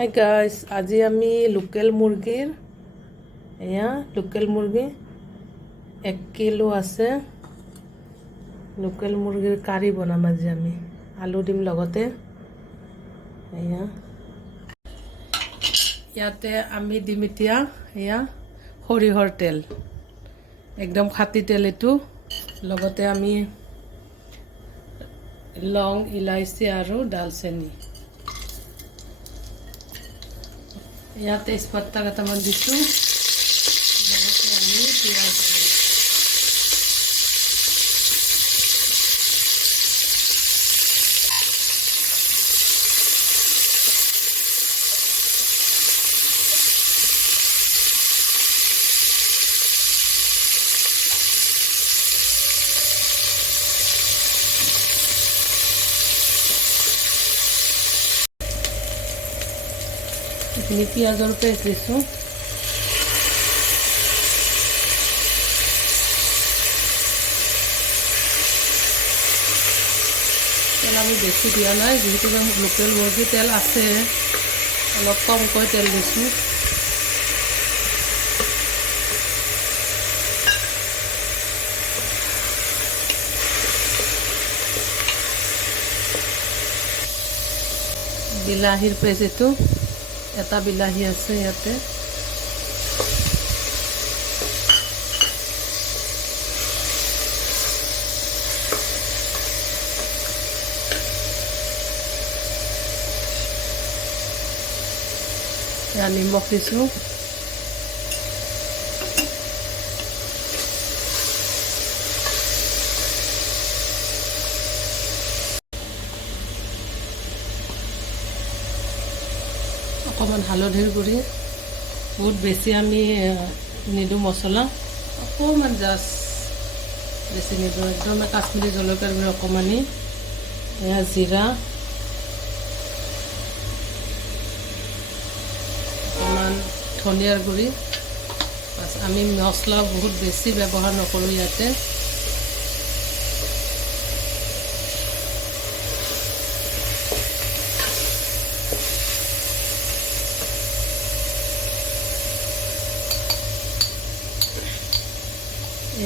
Hi guys, আজি আমি local মুরগির লোকেল মুরগি 1 কিলো আছে। লোকেল মুরগির কারি বনাম আজি আমি আলু দিম লগতে। ইয়াতে আমি দিম এতিয়া সৰিয়হৰ তেল, একদম খাটি তেল এইটো। লগতে আমি লং, ইলাইচি আৰু ডালচেনি। ইয়াত তেজপাতা কেইটামান দিছোঁ। লগতে আমি পিঁয়াজ দিম। এইখিনি পিঁয়াজৰ পেষ্ট দিছোঁ। তেল আমি বেছি দিয়া নাই, যিহেতু লোকেল মুৰ্গী তেল আছে, অলপ কমকৈ তেল দিছোঁ। বিলাহীৰ পেষ্ট এইটো, এটা বিলাহী আছে ইয়াতে। নিমখ দিছোঁ। অকণমান হালধিৰ গুড়ি, বহুত বেছি আমি নিদিওঁ মছলা, অকণমান জাষ্ট বেছি নিদিওঁ। একদম কাশ্মীৰী জলকীয়াৰ গুড়ি অকণমানি, জিৰা, অকণমান ধনিয়াৰ গুড়ি। বাছ, আমি মছলা বহুত বেছি ব্যৱহাৰ নকৰোঁ ইয়াতে।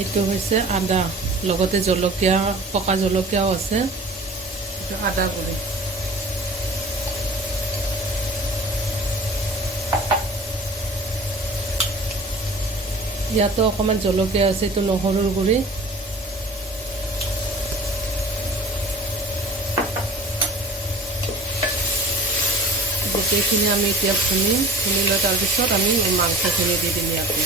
এইটো হৈছে আদা, লগতে জলকীয়া, পকা জলকীয়াও আছে। এইটো আদা গুড়ি। ইয়াতো অকণমান জলকীয়া আছে, এইটো নহৰুৰ গুড়ি। গোটেইখিনি আমি এতিয়া খুন্দি লৈ তাৰপিছত আমি মাংসখিনি দি দিম ইয়াতে।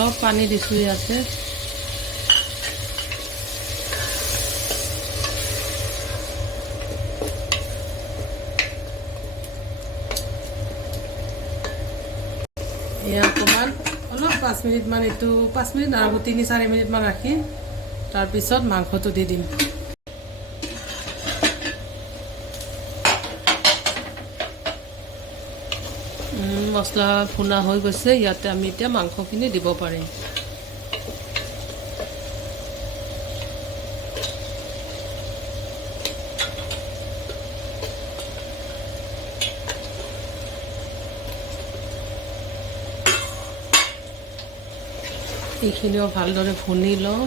অলপ পানী দিছোঁ ইয়াতে। অকণমান অলপ 5 মিনিটমান, এইটো 5 মিনিট আৰু 3-4 মিনিটমান ৰাখি তাৰপিছত মাংসটো দি দিম। মছলা ভুনা হৈ গৈছে, ইয়াতে আমি এতিয়া মাংসখিনি দিব পাৰিম। এইখিনিও ভালদৰে ভুনি লওঁ।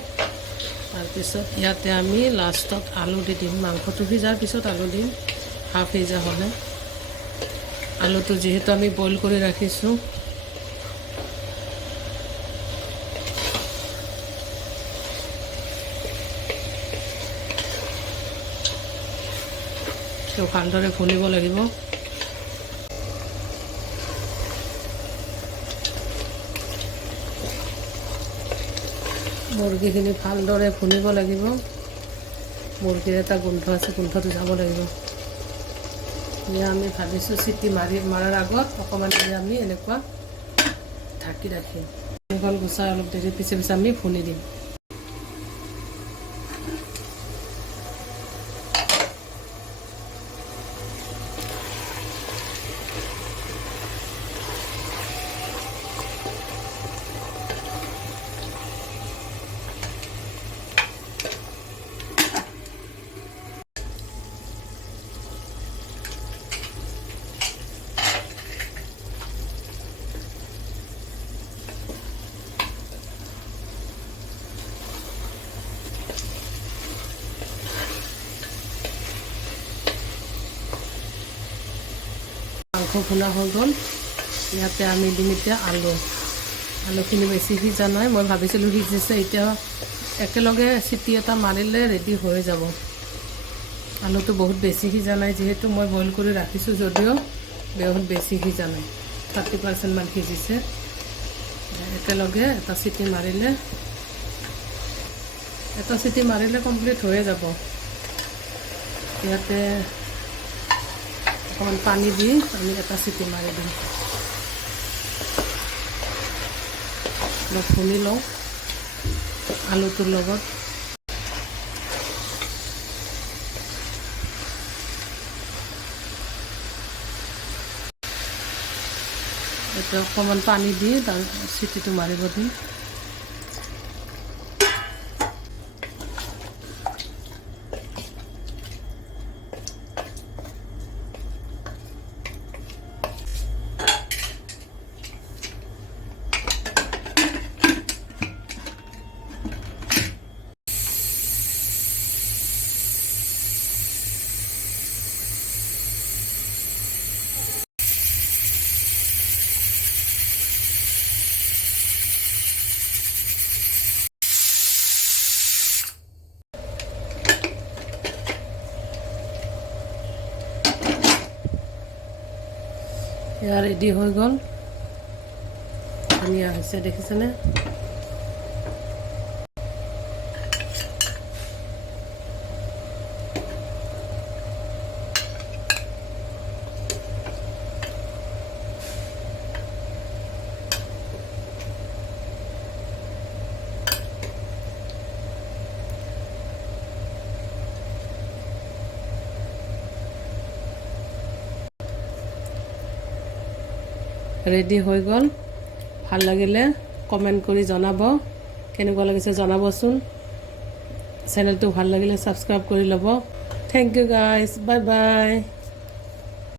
তাৰপিছত ইয়াতে আমি লাষ্টত আলু দি দিম। মাংসটো সিজাৰ পিছত আলু দিম, হাফ সিজা হ'লে। আলুটো যিহেতু আমি বইল কৰি ৰাখিছোঁ। ভালদৰে ভুনিব লাগিব। মুৰ্গীখিনি ভালদৰে ভুনিব লাগিব। মুৰ্গীৰ এটা গোন্ধ আছে, গোন্ধটো যাব লাগিব। আমি ভাবিছোঁ চিটি মাৰাৰ আগত অকণমান আমি এনেকুৱা ঢাকি ৰাখিম। এখন গুচাই অলপ দেৰি পিছে আমি ভুনি দিম। ভুনা হৈ গ'ল। ইয়াতে আমি দিম এতিয়া আলুখিনি বেছি সিজা নাই, মই ভাবিছিলোঁ সিজিছে। এতিয়া একেলগে চিটি এটা মাৰিলে ৰেডি হৈ যাব। আলুটো বহুত বেছি সিজা নাই, যিহেতু মই বইল কৰি ৰাখিছোঁ যদিও বহুত বেছি সিজা নাই, 30% মান সিজিছে। একেলগে এটা চিটি মাৰিলে কমপ্লিট হৈয়ে যাব। ইয়াতে অকণমান পানী দি আমি এটা চিটি মাৰি দিম। অলপ ভুনি লওঁ আলুটোৰ লগত। এতিয়া অকণমান পানী দি তাৰ চিটিটো মাৰিব দিম। এয়া ৰেডি হৈ গ'ল, ধুনীয়া হৈছে, দেখিছেনে? ৰেডি হৈ গ'ল। ভাল লাগিলে কমেণ্ট কৰি জনাব, কেনেকুৱা লাগিছে জনাবচোন। চেনেলটো ভাল লাগিলে ছাবস্ক্ৰাইব কৰি ল'ব। Thank you guys, bye by.